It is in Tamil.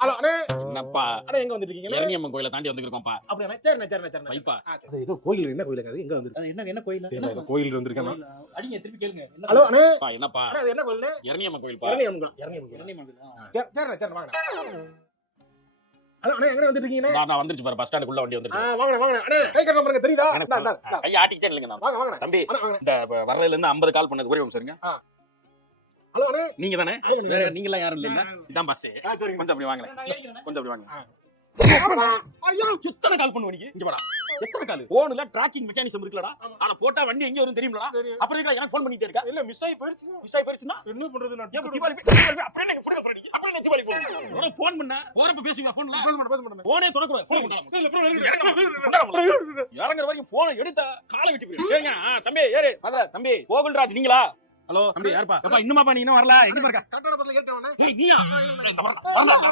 ஹலோ அண்ணே. என்னப்பா அண்ணே எங்க வந்துட்டீங்க? இரணியம்மன் கோயிலை தாண்டி வந்துருக்கோம்ப்பா. அப்படியே சரிண்ணே. வைப்பா. அது ஏதோ கோயில் என்ன கோயிலுங்க அது? எங்க வந்துருக்கு? அது என்ன கோயில்? ஏதோ கோயில் வந்திருக்கேன். அடிங்க திருப்பி கேளுங்க. ஹலோ அண்ணே. என்னப்பா அண்ணே அது என்ன கோயில்னே? இரணியம்மன் கோயில்ப்பா. இரணியம்மன். சரிண்ணே வாங்க. ஹலோ அண்ணே எங்க வந்துட்டீங்க? நான் வந்துருச்சு பாரு, பஸ் ஸ்டாண்டுக்குள்ள வண்டி வந்துருச்சு. வாங்க. அண்ணே கை கட்ட நம்பருக்கு தெரியுதா? கை ஆட்டிக்கிட்டே இல்லைங்க நான். வாங்க. தம்பி அண்ணே வாங்க. இந்த வர்றதுல இருந்து 50 கால் பண்ணது ஒரே நிமிஷம் இருங்க. ஹலோ அண்ணே. நீங்க தானே? ஆமாண்ணே. வேற நீங்க எல்லாம் யாரும் இல்லைங்க. இதான் பஸ். சரிங்க. கொஞ்சம் அப்படி வாங்களேன். நான் ஏறிக்கிறேன். கொஞ்சம் அப்படி வாங்க. ஐயோ எத்தனை கால் பண்ணுவ நீ? இங்க வாடா. எத்தனை கால்? போன்ல டிராக்கிங் மெக்கானிசம் இருக்குலடா. ஆனா போட்டா வண்டி எங்க வரும் தெரியும்லடா. அப்புறம் இருக்கா எனக்கு ஃபோன் பண்ணிட்டே இருக்கா? இல்ல மிஸ் ஆயி போயிடுச்சுனா என்ன பண்றது நான் ஏன் தீபாவளி அப்புறம் என்ன கொடுக்க போறீங்க? அப்புறம் என்ன தீபாவளி போறீங்க? உனக்கு ஃபோன் பண்ண போறப்ப பேசுவீங்க ஃபோன்ல. பேச மாட்டேன். போனே தொடக்கூடாது. ஃபோன் பண்ணாம. இல்ல ப்ரோ இறங்குற வரைக்கும் போன எடுத்தா காலை வெட்டி போயிரு. ஏங்க தம்பி ஏறு. மதுரை தம்பி கோகுல்ராஜ் நீங்களா? ஹலோ தம்பி யாருப்பா? அப்பா இன்னுமாப்பா நீ இன்னும் வரல? எங்க இருக்க? கட்டட பஸ்ல ஏறிட்டவனே. ஏய் நீயா? இந்த வரடா.